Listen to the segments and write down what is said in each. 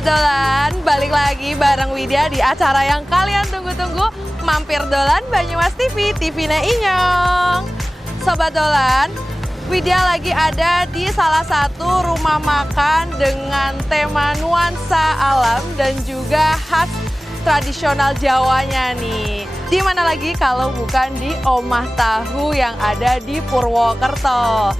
Sobat Dolan, balik lagi bareng Widya di acara yang kalian tunggu-tunggu, Mampir Dolan Banyumas TV, TV-nya Inyong. Sobat Dolan, Widya lagi ada di salah satu rumah makan dengan tema nuansa alam dan juga khas tradisional Jawanya nih. Di mana lagi kalau bukan di Omah Tahu yang ada di Purwokerto.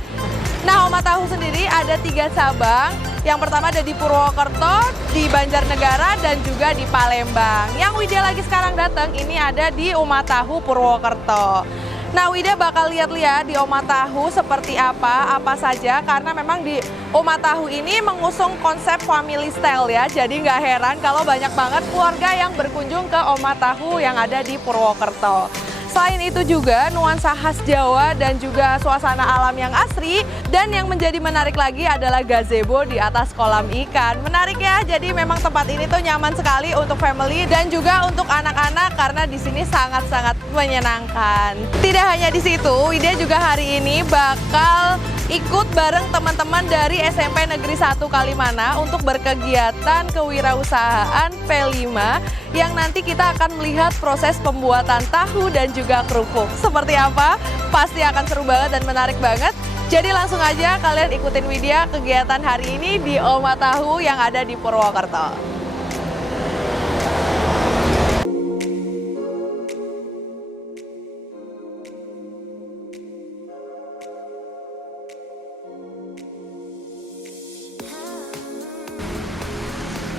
Nah, Omah Tahu sendiri ada 3 cabang. Yang pertama ada di Purwokerto, di Banjarnegara, dan juga di Palembang. Yang Widya lagi sekarang datang ini ada di Omah Tahu Purwokerto. Nah, Widya bakal lihat-lihat di Omah Tahu seperti apa saja, karena memang di Omah Tahu ini mengusung konsep family style ya. Jadi nggak heran kalau banyak banget keluarga yang berkunjung ke Omah Tahu yang ada di Purwokerto. Selain itu juga nuansa khas Jawa dan juga suasana alam yang asri. Dan yang menjadi menarik lagi adalah gazebo di atas kolam ikan. Menarik ya, jadi memang tempat ini tuh nyaman sekali untuk family dan juga untuk anak-anak karena di sini sangat-sangat menyenangkan. Tidak hanya di situ, Widya juga hari ini bakal ikut bareng teman-teman dari SMP Negeri 1 Kalimana untuk berkegiatan kewirausahaan P5 yang nanti kita akan melihat proses pembuatan tahu dan juga kerupuk. Seperti apa? Pasti akan seru banget dan menarik banget. Jadi langsung aja kalian ikutin Widya kegiatan hari ini di Omah Tahu yang ada di Purwokerto.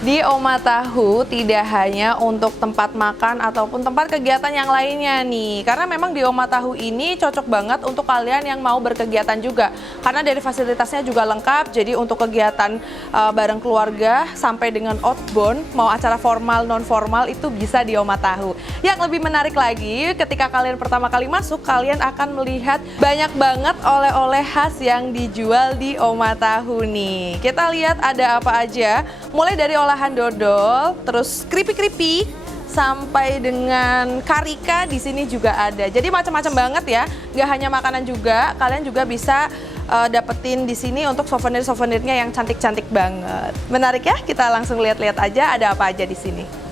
Di Omah Tahu tidak hanya untuk tempat makan ataupun tempat kegiatan yang lainnya nih. Karena memang di Omah Tahu ini cocok banget untuk kalian yang mau berkegiatan juga. Karena dari fasilitasnya juga lengkap, jadi untuk kegiatan bareng keluarga sampai dengan outbound, mau acara formal, non-formal itu bisa di Omah Tahu. Yang lebih menarik lagi, ketika kalian pertama kali masuk, kalian akan melihat banyak banget oleh-oleh khas yang dijual di Omah Tahu nih. Kita lihat ada apa aja, mulai dari olahan dodol, terus keripik-keripik, sampai dengan karika di sini juga ada. Jadi macam-macam banget ya, nggak hanya makanan juga, kalian juga bisa dapetin di sini untuk souvenir-souvenirnya yang cantik-cantik banget. Menarik ya, kita langsung lihat-lihat aja ada apa aja di sini.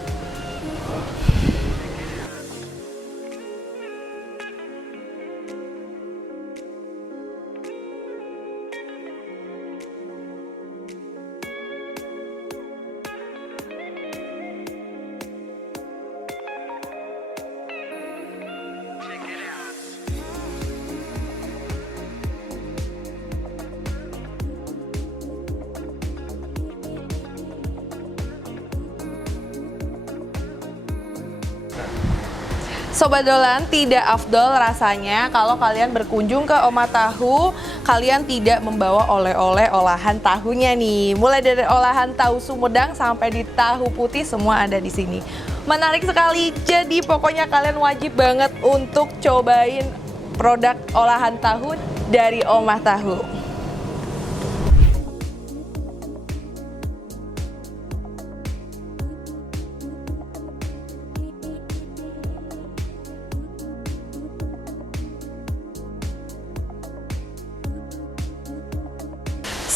Sobat Dolan, tidak afdol rasanya kalau kalian berkunjung ke Omah Tahu, kalian tidak membawa oleh-oleh olahan tahunya nih. Mulai dari olahan tahu Sumedang sampai di tahu putih semua ada di sini. Menarik sekali, jadi pokoknya kalian wajib banget untuk cobain produk olahan tahu dari Omah Tahu.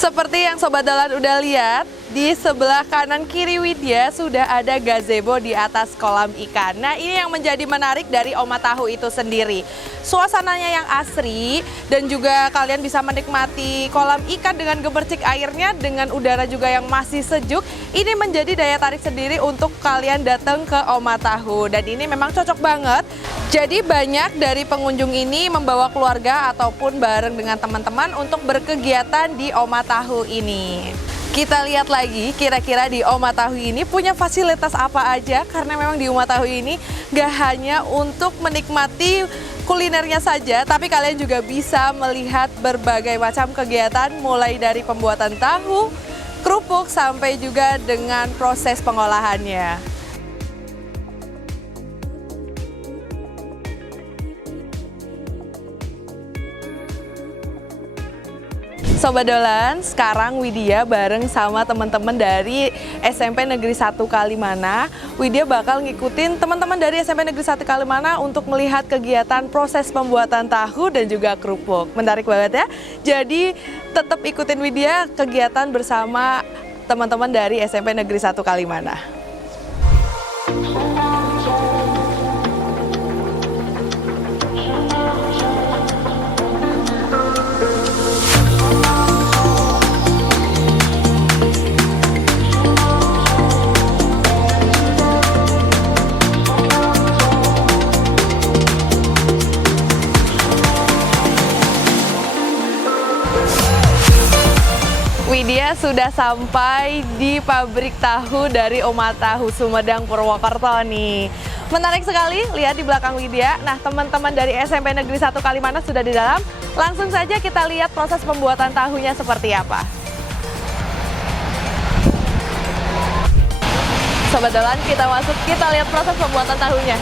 Seperti yang Sobat Dolan udah lihat, di sebelah kanan kiri Widya sudah ada gazebo di atas kolam ikan. Nah, ini yang menjadi menarik dari Omah Tahu itu sendiri. Suasananya yang asri dan juga kalian bisa menikmati kolam ikan dengan gemercik airnya dengan udara juga yang masih sejuk. Ini menjadi daya tarik sendiri untuk kalian datang ke Omah Tahu dan ini memang cocok banget. Jadi banyak dari pengunjung ini membawa keluarga ataupun bareng dengan teman-teman untuk berkegiatan di Omah Tahu ini. Kita lihat lagi kira-kira di Omah Tahu ini punya fasilitas apa aja, karena memang di Omah Tahu ini gak hanya untuk menikmati kulinernya saja, tapi kalian juga bisa melihat berbagai macam kegiatan mulai dari pembuatan tahu, kerupuk, sampai juga dengan proses pengolahannya. Sobat Dolan, sekarang Widya bareng sama teman-teman dari SMP Negeri 1 Kalimana. Widya bakal ngikutin teman-teman dari SMP Negeri 1 Kalimana untuk melihat kegiatan proses pembuatan tahu dan juga kerupuk. Menarik banget ya. Jadi tetap ikutin Widya kegiatan bersama teman-teman dari SMP Negeri 1 Kalimana. Widya sudah sampai di pabrik tahu dari Oma Tahu Sumedang Purwokerto nih. Menarik sekali, lihat di belakang Widya. Nah, teman-teman dari SMP Negeri 1 Kalimana sudah di dalam. Langsung saja kita lihat proses pembuatan tahunya seperti apa. Sobat Dolan, kita masuk, kita lihat proses pembuatan tahunya.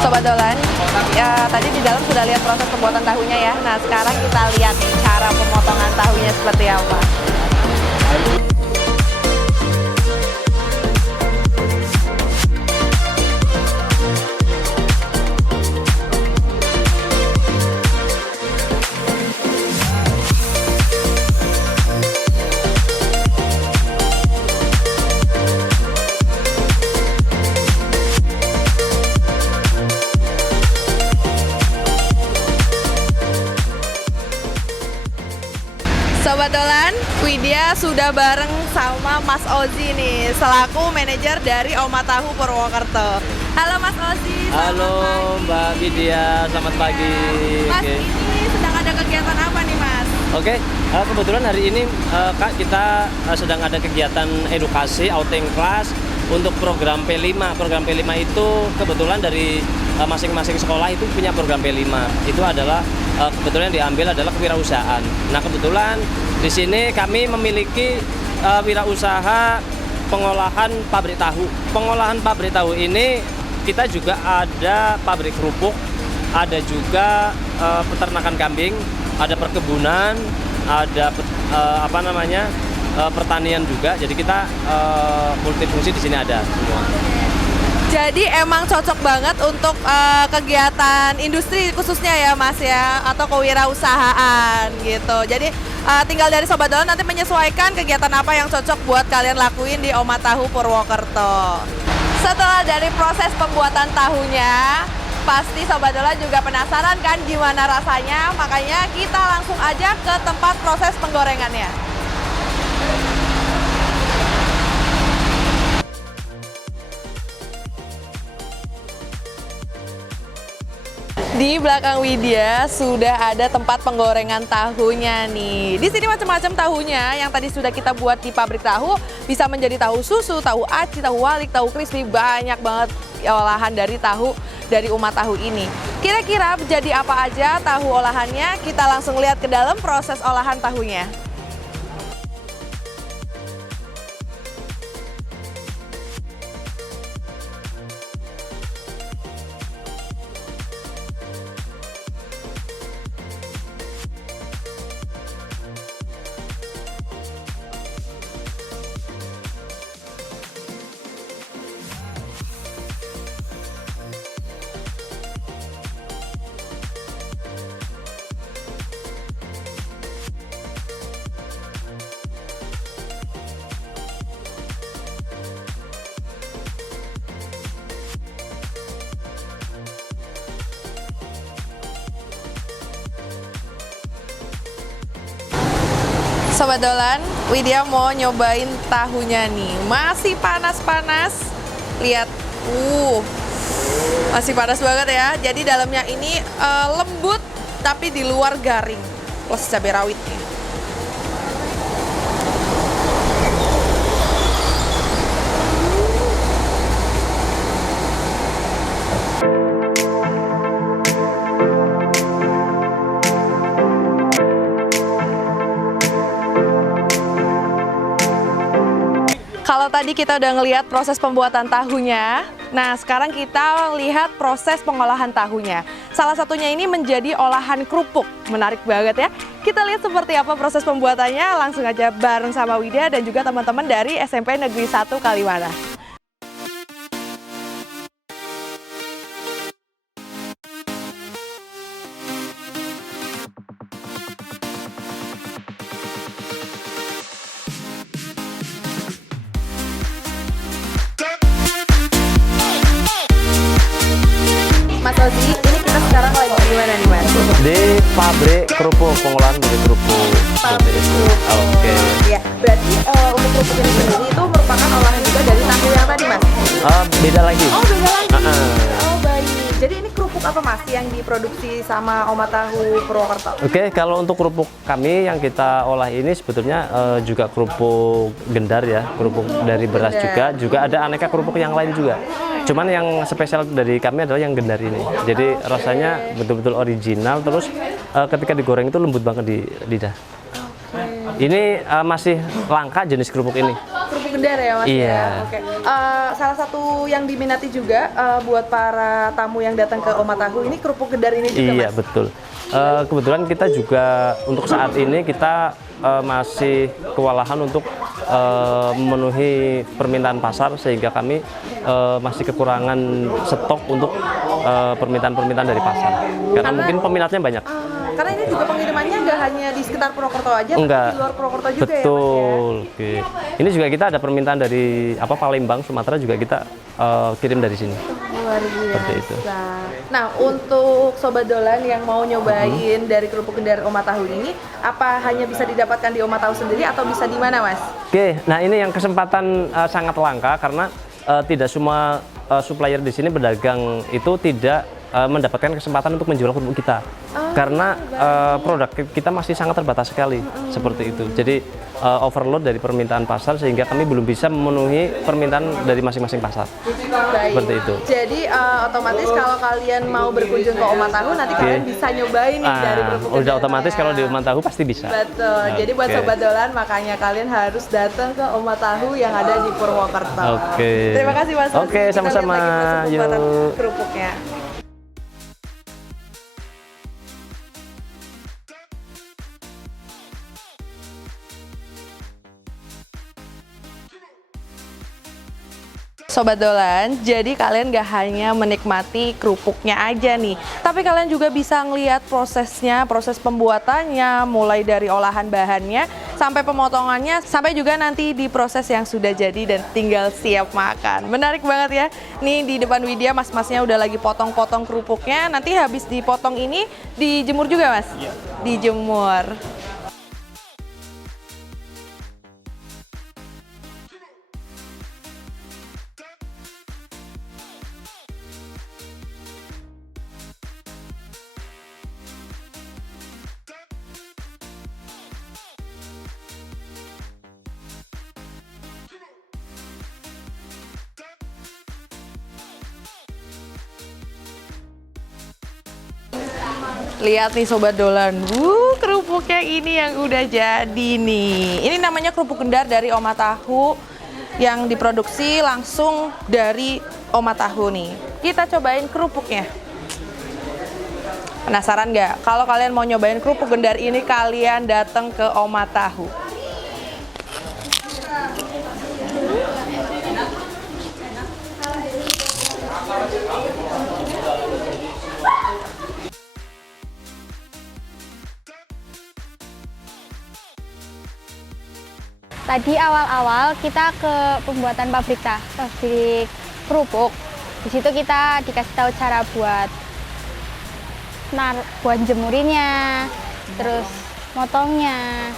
Sobat Dolan, ya tadi di dalam sudah lihat proses pembuatan tahunya ya. Nah, sekarang kita lihat nih cara pemotongan tahunya seperti apa. Sobat Dolan, Widya sudah bareng sama Mas Ozi nih, selaku manajer dari Oma Tahu Purwokerto. Halo Mas Ozi. Halo Mbak Widya, selamat pagi. Mas, ini sedang ada kegiatan apa nih Mas? Oke, kebetulan hari ini Kak, kita sedang ada kegiatan edukasi outing class untuk program P5. Program P5 itu kebetulan dari masing-masing sekolah itu punya program P5. Itu adalah kebetulan yang diambil adalah kewirausahaan. Nah, kebetulan di sini kami memiliki wirausaha pengolahan pabrik tahu. Pengolahan pabrik tahu ini kita juga ada pabrik kerupuk, ada juga peternakan kambing, ada perkebunan, ada pertanian juga. Jadi kita multifungsi di sini ada semua. Jadi emang cocok banget untuk kegiatan industri khususnya ya Mas ya, atau kewirausahaan gitu. Jadi tinggal dari Sobat Dolan nanti menyesuaikan kegiatan apa yang cocok buat kalian lakuin di Oma Tahu Purwokerto. Setelah dari proses pembuatan tahunya, pasti Sobat Dolan juga penasaran kan gimana rasanya, makanya kita langsung aja ke tempat proses penggorengannya. Di belakang Widya sudah ada tempat penggorengan tahunya nih. Di sini macam-macam tahunya yang tadi sudah kita buat di pabrik tahu, bisa menjadi tahu susu, tahu aci, tahu walik, tahu crispy, banyak banget olahan dari tahu dari Oma Tahu ini. Kira-kira jadi apa aja tahu olahannya? Kita langsung lihat ke dalam proses olahan tahunya. Sobat Dolan, Widya mau nyobain tahunya nih. Masih panas-panas. Lihat. Masih panas banget ya. Jadi dalamnya ini lembut tapi di luar garing. Plus cabai rawitnya. Kalau tadi kita udah ngelihat proses pembuatan tahunya, nah sekarang kita lihat proses pengolahan tahunya. Salah satunya ini menjadi olahan kerupuk. Menarik banget ya. Kita lihat seperti apa proses pembuatannya, langsung aja bareng sama Widya dan juga teman-teman dari SMP Negeri 1 Kaliwana. Mas Ozi, ini kita sekarang lagi di mana nih Mas? Di pabrik kerupuk, pengolahan dari kerupuk. Pabrik kerupuk. Oke. Ya, berarti untuk kerupuk ini sendiri itu merupakan olahan juga dari tahu yang tadi Mas? Beda lagi. Oh, beda lagi. Uh-uh. Oh, baik. Jadi ini kerupuk apa Mas yang diproduksi sama Oma Tahu Purwokerto? Oke, kalau untuk kerupuk kami yang kita olah ini sebetulnya juga kerupuk gendar ya, kerupuk dari beras juga ada aneka kerupuk yang lain juga. Cuman yang spesial dari kami adalah yang gendar ini. Jadi rasanya betul-betul original, terus ketika digoreng itu lembut banget di lidah. Ini masih langka jenis kerupuk ini. Kerupuk gendar ya Mas? Iya. Ya? Oke. Salah satu yang diminati juga buat para tamu yang datang ke Oma Tahu ini kerupuk gendar ini juga Iya, Mas? betul. Kebetulan kita juga untuk saat ini kita masih kewalahan untuk memenuhi permintaan pasar sehingga kami masih kekurangan stok untuk permintaan-permintaan dari pasar. Karena mungkin peminatnya banyak. Karena ini juga pengirimannya nggak hanya di sekitar Purwokerto aja, Enggak. tapi di luar Purwokerto juga Betul. ya Mas Oke. Ini juga kita ada permintaan dari Palembang, Sumatera juga kita kirim dari sini. ya? Luar biasa. Seperti itu. Nah, untuk Sobat Dolan yang mau nyobain dari kerupuk gendar Oma Tahu ini, apa hanya bisa didapatkan di Oma Tahu sendiri atau bisa di mana Mas? Oke, nah ini yang kesempatan sangat langka karena tidak semua supplier di sini pedagang itu tidak mendapatkan kesempatan untuk menjual kerupuk kita. Karena produk kita masih sangat terbatas sekali seperti itu. Jadi overload dari permintaan pasar sehingga kami belum bisa memenuhi permintaan dari masing-masing pasar. Baik. Seperti itu. Jadi otomatis kalau kalian mau berkunjung ke Oma Tahu nanti kalian bisa nyobain nih dari kerupuk Udah gendar. otomatis kalau di Oma Tahu pasti bisa. Betul. Jadi buat Oke. Sobat Dolan makanya kalian harus datang ke Oma Tahu yang ada di Purwokerto. Oke. Terima kasih Mas. Oke, Kita lihat sama-sama. lagi proses pembuatan Yuk. kerupuknya. Sobat Dolan, jadi kalian gak hanya menikmati kerupuknya aja nih, tapi kalian juga bisa ngelihat prosesnya, proses pembuatannya, mulai dari olahan bahannya, sampai pemotongannya, sampai juga nanti di proses yang sudah jadi dan tinggal siap makan. Menarik banget ya, nih di depan Widya mas-masnya udah lagi potong-potong kerupuknya, nanti habis dipotong ini dijemur juga Mas? Iya. Dijemur. Lihat nih Sobat Dolan, kerupuknya ini yang udah jadi nih. Ini namanya kerupuk gendar dari Oma Tahu yang diproduksi langsung dari Oma Tahu nih. Kita cobain kerupuknya. Penasaran nggak? Kalau kalian mau nyobain kerupuk gendar ini, kalian datang ke Oma Tahu. Tadi awal-awal kita ke pembuatan pabrik kerupuk. Di situ kita dikasih tahu cara buat jemurinnya, terus motongnya.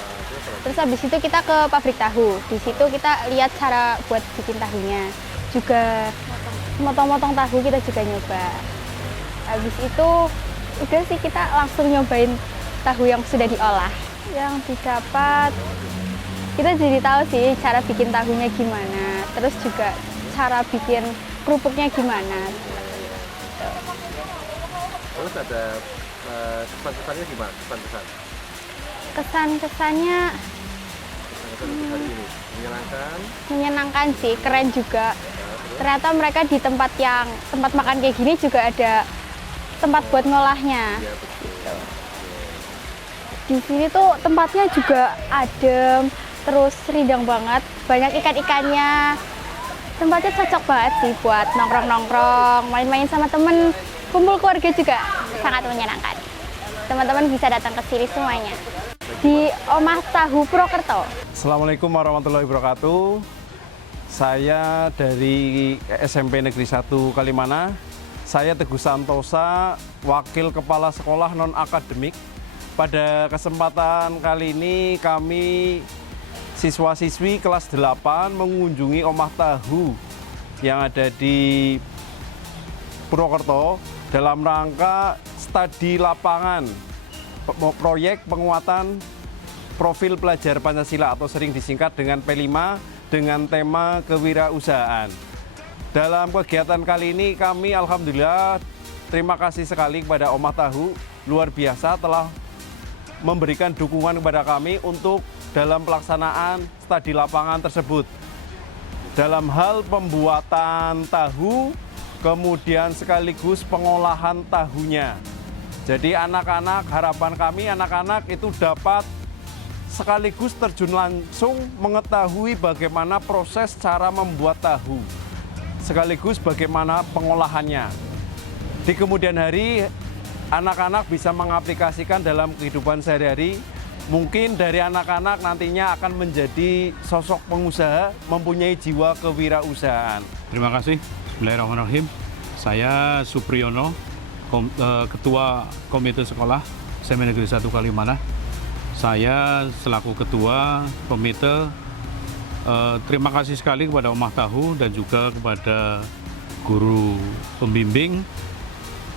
Terus habis itu kita ke pabrik tahu. Di situ kita lihat cara buat bikin tahunya. Juga motong-motong tahu kita juga nyoba. Habis itu udah sih kita langsung nyobain tahu yang sudah diolah. Yang didapat kita jadi tahu sih cara bikin tahunya gimana, terus juga cara bikin kerupuknya gimana. Terus ada kesan-kesannya gimana? Kesan-kesan? Kesan-kesannya untuk hari ini? Menyenangkan? Menyenangkan sih, keren juga. Ternyata mereka di tempat makan kayak gini juga ada tempat buat ngolahnya. Iya, betul. Di sini tuh tempatnya juga adem, terus rindang banget, banyak ikan-ikannya. Tempatnya cocok banget sih buat nongkrong-nongkrong, main-main sama temen, kumpul keluarga juga sangat menyenangkan. Teman-teman bisa datang ke sini semuanya. Di Omah Tahu Purwokerto. Assalamualaikum warahmatullahi wabarakatuh. Saya dari SMP Negeri 1 Kalimana. Saya Teguh Santosa, Wakil Kepala Sekolah Non-Akademik. Pada kesempatan kali ini kami siswa-siswi kelas 8 mengunjungi Omah Tahu yang ada di Purwokerto dalam rangka studi lapangan proyek penguatan profil pelajar Pancasila atau sering disingkat dengan P5 dengan tema kewirausahaan. Dalam kegiatan kali ini kami alhamdulillah terima kasih sekali kepada Omah Tahu, luar biasa telah memberikan dukungan kepada kami untuk dalam pelaksanaan studi lapangan tersebut. Dalam hal pembuatan tahu, kemudian sekaligus pengolahan tahunya. Jadi anak-anak, harapan kami anak-anak itu dapat sekaligus terjun langsung mengetahui bagaimana proses cara membuat tahu, sekaligus bagaimana pengolahannya. Di kemudian hari, anak-anak bisa mengaplikasikan dalam kehidupan sehari-hari. Mungkin dari anak-anak nantinya akan menjadi sosok pengusaha, mempunyai jiwa kewirausahaan. Terima kasih. Bismillahirrahmanirrahim. Saya Supriyono, Ketua Komite Sekolah SMP Negeri 1 Kalimana. Saya selaku Ketua Komite, terima kasih sekali kepada Omah Tahu dan juga kepada guru pembimbing,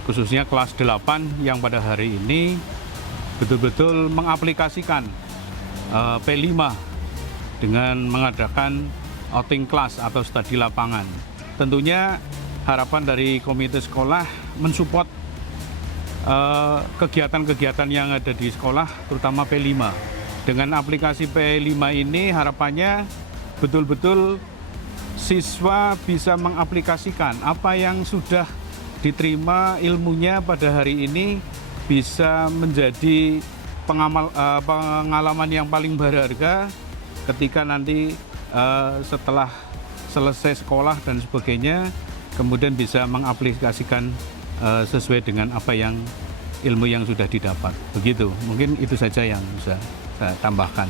khususnya kelas 8 yang pada hari ini betul-betul mengaplikasikan P5 dengan mengadakan outing class atau studi lapangan. Tentunya harapan dari komite sekolah mensupport kegiatan-kegiatan yang ada di sekolah, terutama P5. Dengan aplikasi P5 ini harapannya betul-betul siswa bisa mengaplikasikan apa yang sudah diterima ilmunya pada hari ini, bisa menjadi pengalaman yang paling berharga ketika nanti setelah selesai sekolah dan sebagainya, kemudian bisa mengaplikasikan sesuai dengan apa yang ilmu yang sudah didapat. Begitu, mungkin itu saja yang bisa saya tambahkan.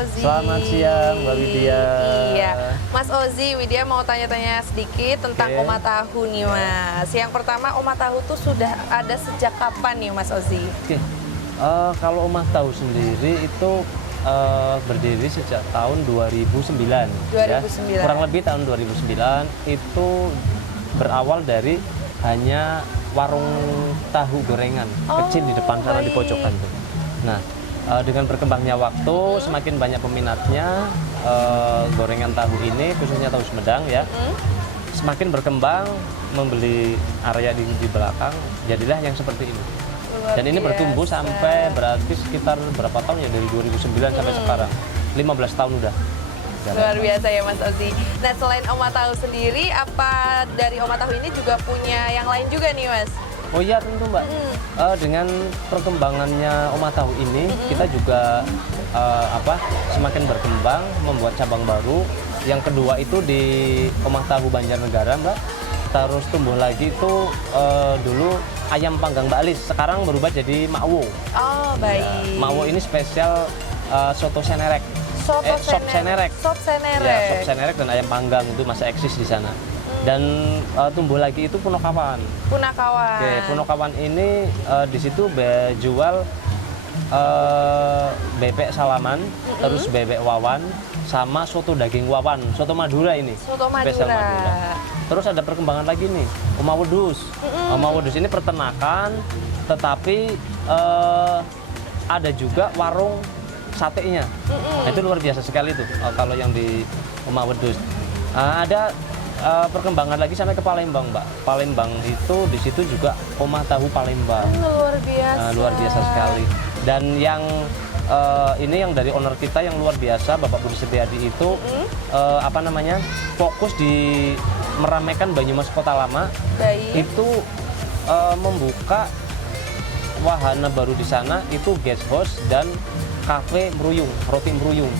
Ozi. Selamat siang Mbak Widya. Iya, Mas Ozi, Widya mau tanya-tanya sedikit tentang Oke. Oma Tahu nih Mas. Yang pertama, Oma Tahu tuh sudah ada sejak kapan nih Mas Ozi? Oke, kalau Oma Tahu sendiri itu berdiri sejak tahun 2009. 2009. Kurang lebih tahun 2009 itu berawal dari hanya warung tahu gorengan kecil di depan sana di baik. pojokan tuh. Nah, dengan berkembangnya waktu, semakin banyak peminatnya gorengan tahu ini, khususnya tahu Sumedang ya, semakin berkembang, membeli area di belakang, jadilah yang seperti ini. Luar Dan ini bertumbuh biasa. sampai berarti sekitar berapa tahun ya, dari 2009 sampai sekarang, 15 tahun udah. Luar biasa ya Mas Ozi. Nah, selain Oma Tahu sendiri, apa dari Oma Tahu ini juga punya yang lain juga nih Mas? Oh iya tentu Mbak. Dengan perkembangannya Oma Tahu ini, kita juga semakin berkembang, membuat cabang baru. Yang kedua itu di Oma Tahu Banjarnegara Mbak. Terus tumbuh lagi itu dulu ayam panggang Mbak Alis. Sekarang berubah jadi Makwo. Oh, baik. Makwo ini spesial soto senerek. Sop senerek. Sop senerek. Ya, sop senerek dan ayam panggang itu masih eksis di sana. Dan tumbuh lagi itu Punokawan. Punakawan. Oke, Punokawan ini di situ jual bebek salaman, terus bebek wawan, sama soto daging wawan, soto Madura ini. Soto Spesial Madura. Terus ada perkembangan lagi nih, Oma Wedus. Oma Wedus ini peternakan, tetapi ada juga warung satenya. Nah, itu luar biasa sekali tuh kalau yang di Oma Wedus. Ada perkembangan lagi sampai ke Palembang, Mbak. Palembang itu di situ juga Oma Tahu Palembang. Luar biasa. Luar biasa sekali. Dan yang ini yang dari owner kita yang luar biasa, Bapak Budi Setiadi itu fokus di meramaikan Banyumas Kota Lama. Baik. Itu membuka wahana baru di sana, itu guest house dan kafe meruyung, roti meruyung.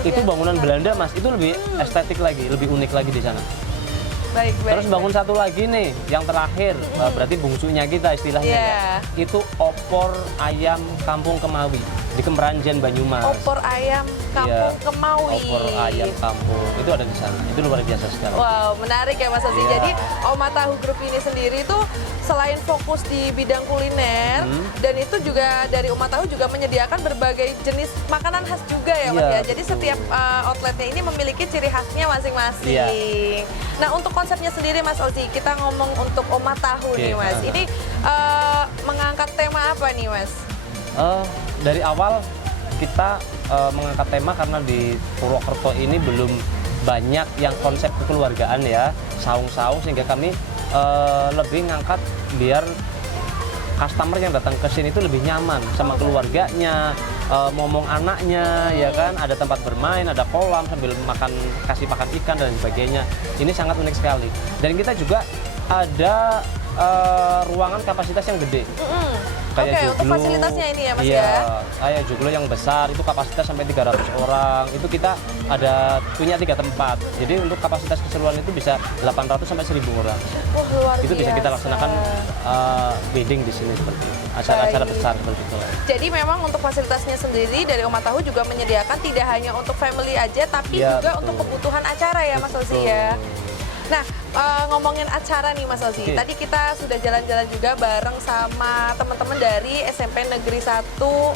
Itu bangunan Belanda Mas, itu lebih estetik lagi, lebih unik lagi di sana. Baik. Terus bangun satu lagi nih, yang terakhir, berarti bungsunya kita istilahnya ya. Itu opor ayam Kampung Kemawi di Kemeranjen Banyumas. Opor ayam Kampung Iya, Kemawi. Opor ayam kampung, itu ada di sana. Itu luar biasa sekali. Wow, menarik ya Mas Ozi. Iya. Jadi Oma Tahu Group ini sendiri tuh selain fokus di bidang kuliner, dan itu juga dari Oma Tahu juga menyediakan berbagai jenis makanan khas juga ya Mas Iya, ya. Jadi betul. setiap outletnya ini memiliki ciri khasnya masing-masing. Iya. Nah, untuk konsepnya sendiri Mas Ozi, kita ngomong untuk Oma Tahu Oke, nih Mas. Ini mengangkat tema apa nih Mas? Dari awal kita mengangkat tema karena di Purwokerto ini belum banyak yang konsep kekeluargaan ya, saung-saung, sehingga kami lebih ngangkat biar customer yang datang ke sini itu lebih nyaman sama keluarganya, ngomong anaknya, ya kan, ada tempat bermain, ada kolam sambil kasih makan ikan dan sebagainya. Ini sangat unik sekali. Dan kita juga ada ruangan kapasitas yang gede. Oke, untuk fasilitasnya ini ya Mas ya? Kayak joglo yang besar itu kapasitas sampai 300 orang. Itu kita punya 3 tempat. Jadi untuk kapasitas keseluruhan itu bisa 800 sampai 1000 orang. Wah, luar Itu bisa kita biasa. laksanakan wedding di sini seperti itu. Acara-acara Baik. besar seperti itu. Jadi memang untuk fasilitasnya sendiri dari Oma Tahu juga menyediakan tidak hanya untuk family aja, tapi Iya, juga betul. untuk kebutuhan acara ya Mas Ozi Betul. ya. Nah, ngomongin acara nih Mas Ozi, Oke. tadi kita sudah jalan-jalan juga bareng sama teman-teman dari SMP Negeri 1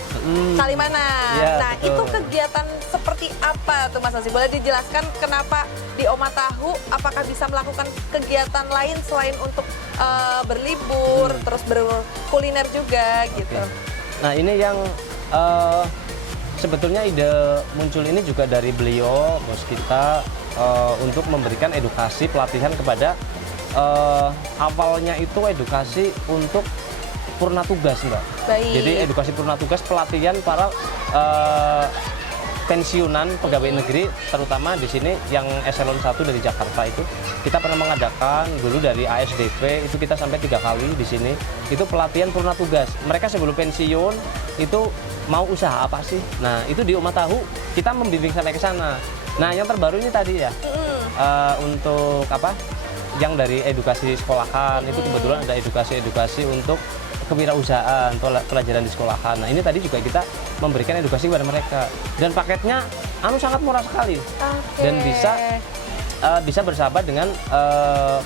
Kalimanan. Iya, Nah, betul. itu kegiatan seperti apa tuh Mas Ozi? Boleh dijelaskan kenapa di Oma Tahu, apakah bisa melakukan kegiatan lain selain untuk berlibur, terus berkuliner juga gitu? Nah, ini yang sebetulnya ide muncul ini juga dari beliau, bos kita, untuk memberikan edukasi pelatihan kepada awalnya itu edukasi untuk purna tugas, Mbak. Baik. Jadi edukasi purna tugas, pelatihan para pensiunan pegawai negeri, terutama di sini yang eselon 1 dari Jakarta itu kita pernah mengadakan dulu dari ASDP, itu kita sampai 3 kali di sini. Itu pelatihan purna tugas. Mereka sebelum pensiun itu mau usaha apa sih? Nah, itu di Oma Tahu kita membimbing sampai ke sana. Nah, yang terbaru ini tadi ya, untuk apa? Yang dari edukasi sekolahan itu kebetulan ada edukasi-edukasi untuk kewirausahaan, pelajaran di sekolahan. Nah, ini tadi juga kita memberikan edukasi kepada mereka. Dan paketnya sangat murah sekali. Dan bisa bersahabat dengan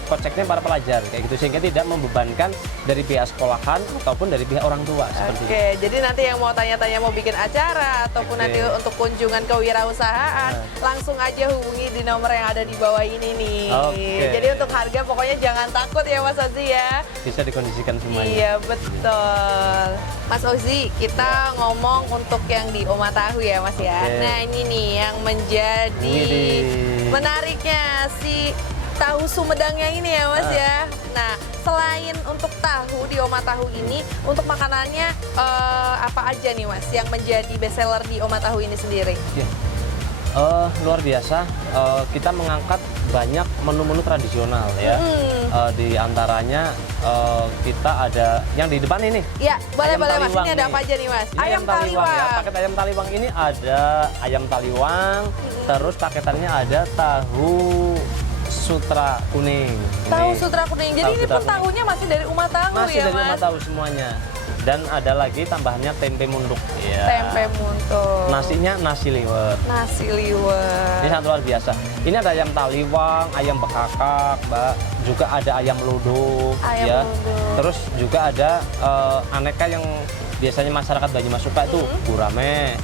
koceknya para pelajar kayak gitu, sehingga tidak membebankan dari pihak sekolahan ataupun dari pihak orang tua seperti itu. Oke, jadi nanti yang mau tanya-tanya mau bikin acara ataupun nanti untuk kunjungan kewirausahaan, langsung aja hubungi di nomor yang ada di bawah ini nih. Jadi untuk harga pokoknya jangan takut ya Mas Ozi ya. Bisa dikondisikan semuanya. Iya betul. Mas Ozi, kita ngomong untuk yang di Oma Tahu ya Mas ya. Nah ini nih yang menjadi menariknya si tahu Sumedangnya ini ya Mas ya. Nah selain untuk tahu di Oma Tahu ini, untuk makanannya apa aja nih Mas yang menjadi best seller di Oma Tahu ini sendiri? Luar biasa, kita mengangkat banyak menu-menu tradisional ya. Di antaranya kita ada yang di depan ini. Iya, boleh Mas. Ini ada nih. apa aja nih Mas? Ini Ayam taliwang. ya. Paket ayam taliwang ini ada ayam taliwang, terus paketannya ada tahu sutra kuning. Tahu sutra kuning. Jadi Tahu ini sutra pun kuning. tahunya masih dari Uma Tahu Masih ya dari Mas? Uma Tahu semuanya. Dan ada lagi tambahannya tempe munduk. Ya. Tempe muntuk. Nasinya nasi liwet. Nasi liwet. Ini sangat luar biasa. Ini ada ayam taliwang, ayam bekakak, Mbak. Juga ada ayam lodo. Ayam ya. lodo. Terus juga ada aneka yang biasanya masyarakat Banyumas suka itu gurame.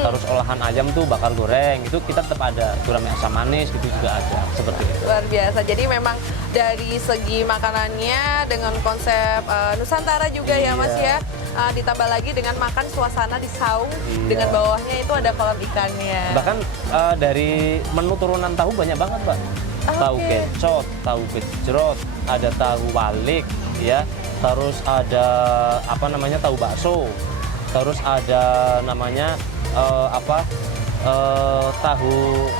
Terus olahan ayam tuh bakar goreng. Itu kita tetap ada. Gurame asam manis gitu juga ada. Seperti itu. Luar biasa. Jadi memang dari segi makanannya dengan konsep Nusantara juga ya Mas ya. Ditambah lagi dengan makan suasana di saung dengan bawahnya itu ada kolam ikannya. Bahkan dari menu turunan tahu banyak banget, Mbak. Tahu kecot, tahu gejrot, ada tahu walik, ya. Terus ada apa namanya tahu bakso. Terus ada namanya tahu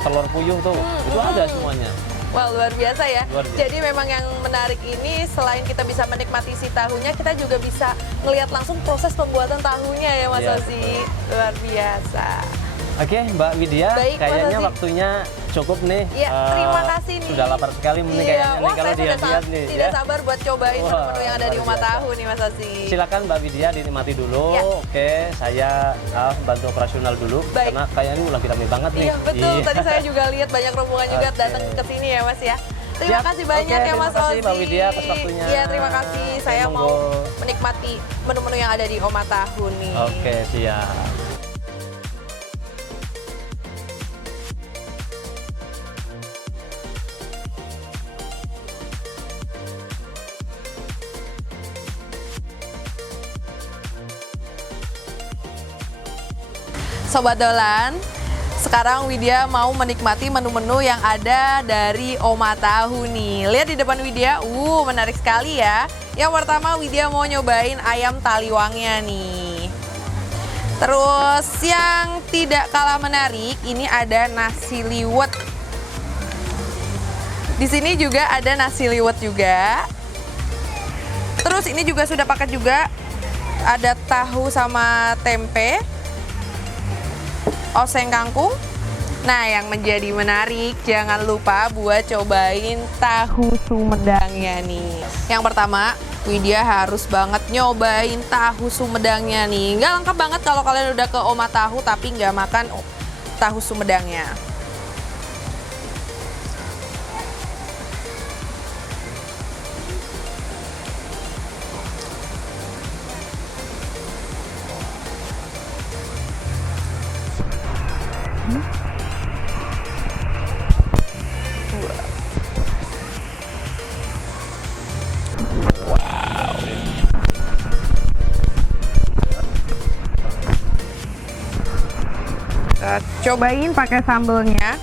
telur puyuh tuh. Itu ada semuanya. Wah luar biasa ya. Luar biasa. Jadi memang yang menarik ini selain kita bisa menikmati si tahunya, kita juga bisa ngelihat langsung proses pembuatan tahunya ya Mas Iya, Ozi. Luar biasa. Oke, Mbak Widya, Baik, Mas kayaknya Ozi. waktunya cukup nih. Iya, terima kasih nih. Sudah lapar sekali nih kayaknya nih wah, kalau saya sudah dilihat nih. tidak sabar buat cobain Wah, menu-menu yang ada di luar Uma biasa. Tahu nih Mas Ozi. Silakan Mbak Widya dinikmati dulu. Ya. Oke, saya bantu operasional dulu Baik. karena kayaknya ini lagi rame banget nih. Iya betul, tadi saya juga lihat banyak rombongan juga datang ke sini ya Mas ya. Terima Siap. kasih banyak Oke, ya Mas terima kasih, Ozi. Mbak Widya, atas waktunya. Iya terima kasih, Oke, saya mau monggo. menikmati menu-menu yang ada di Oma Tahu nih. Oke, siap. Sobat Dolan, sekarang Widya mau menikmati menu-menu yang ada dari Oma Tahu nih. Lihat di depan Widya, menarik sekali ya. Yang pertama Widya mau nyobain ayam taliwangnya nih. Terus yang tidak kalah menarik, ini ada nasi liwet. Di sini juga ada nasi liwet juga. Terus ini juga sudah paket juga, ada tahu sama tempe. Oseng kangkung. Nah, yang menjadi menarik, jangan lupa buat cobain tahu Sumedangnya nih. Yang pertama, Widya harus banget nyobain tahu Sumedangnya nih. Nggak lengkap banget kalau kalian udah ke Oma Tahu tapi nggak makan tahu Sumedangnya. Cobain pakai sambelnya.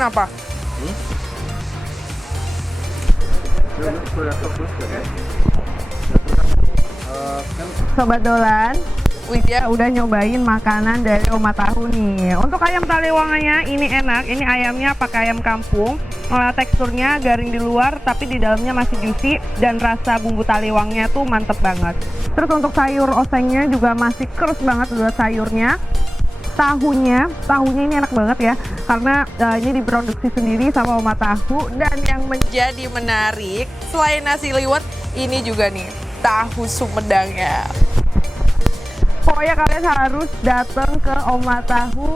dolan apa? Sobat Dolan, Widya udah nyobain makanan dari Oma Tahu nih. Untuk ayam taliwangannya ini enak, ini ayamnya pakai ayam kampung. Teksturnya garing di luar tapi di dalamnya masih juicy dan rasa bumbu taliwangnya tuh mantep banget. Terus untuk sayur osengnya juga masih keras banget buat sayurnya. Tahunya ini enak banget ya karena ini diproduksi sendiri sama Oma Tahu. Dan yang menjadi menarik selain nasi liwet ini juga nih tahu Sumedangnya. Pokoknya kalian harus datang ke Oma Tahu.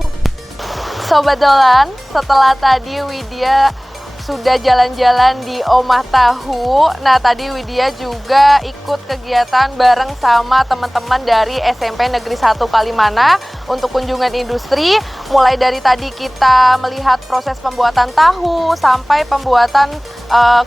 Sobat Dolan, setelah tadi Widya sudah jalan-jalan di Oma Tahu. Nah, tadi Widya juga ikut kegiatan bareng sama teman-teman dari SMP Negeri 1 Kalimana untuk kunjungan industri. Mulai dari tadi kita melihat proses pembuatan tahu sampai pembuatan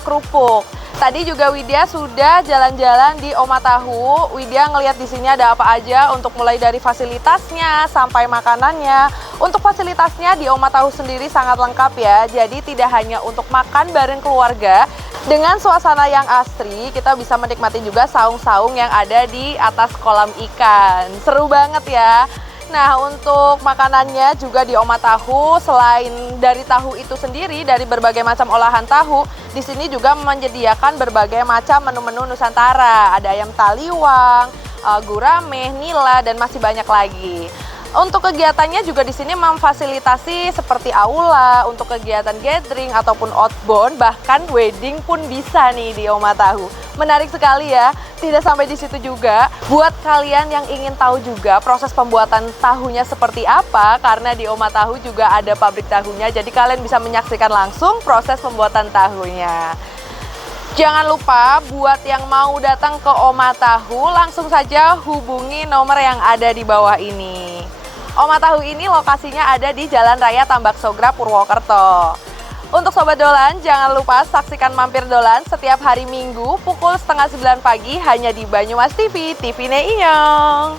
kerupuk. Tadi juga Widya sudah jalan-jalan di Oma Tahu. Widya ngelihat di sini ada apa aja untuk mulai dari fasilitasnya sampai makanannya. Untuk fasilitasnya di Oma Tahu sendiri sangat lengkap ya. Jadi tidak hanya untuk makan bareng keluarga. Dengan suasana yang asri, kita bisa menikmati juga saung-saung yang ada di atas kolam ikan. Seru banget ya. Nah, untuk makanannya juga di Oma Tahu, selain dari tahu itu sendiri, dari berbagai macam olahan tahu, di sini juga menyediakan berbagai macam menu-menu Nusantara. Ada ayam taliwang, gurame, nila, dan masih banyak lagi. Untuk kegiatannya juga di sini memfasilitasi seperti aula untuk kegiatan gathering ataupun outbound, bahkan wedding pun bisa nih di Oma Tahu. Menarik sekali ya. Tidak sampai di situ juga, buat kalian yang ingin tahu juga proses pembuatan tahunya seperti apa, karena di Oma Tahu juga ada pabrik tahunya, jadi kalian bisa menyaksikan langsung proses pembuatan tahunya. Jangan lupa buat yang mau datang ke Oma Tahu, langsung saja hubungi nomor yang ada di bawah ini. Oma Tahu ini lokasinya ada di Jalan Raya Tambak Sogra, Purwokerto. Untuk Sobat Dolan, jangan lupa saksikan Mampir Dolan setiap hari Minggu pukul 8:30 pagi hanya di Banyumas TV, TV-ne Inyong.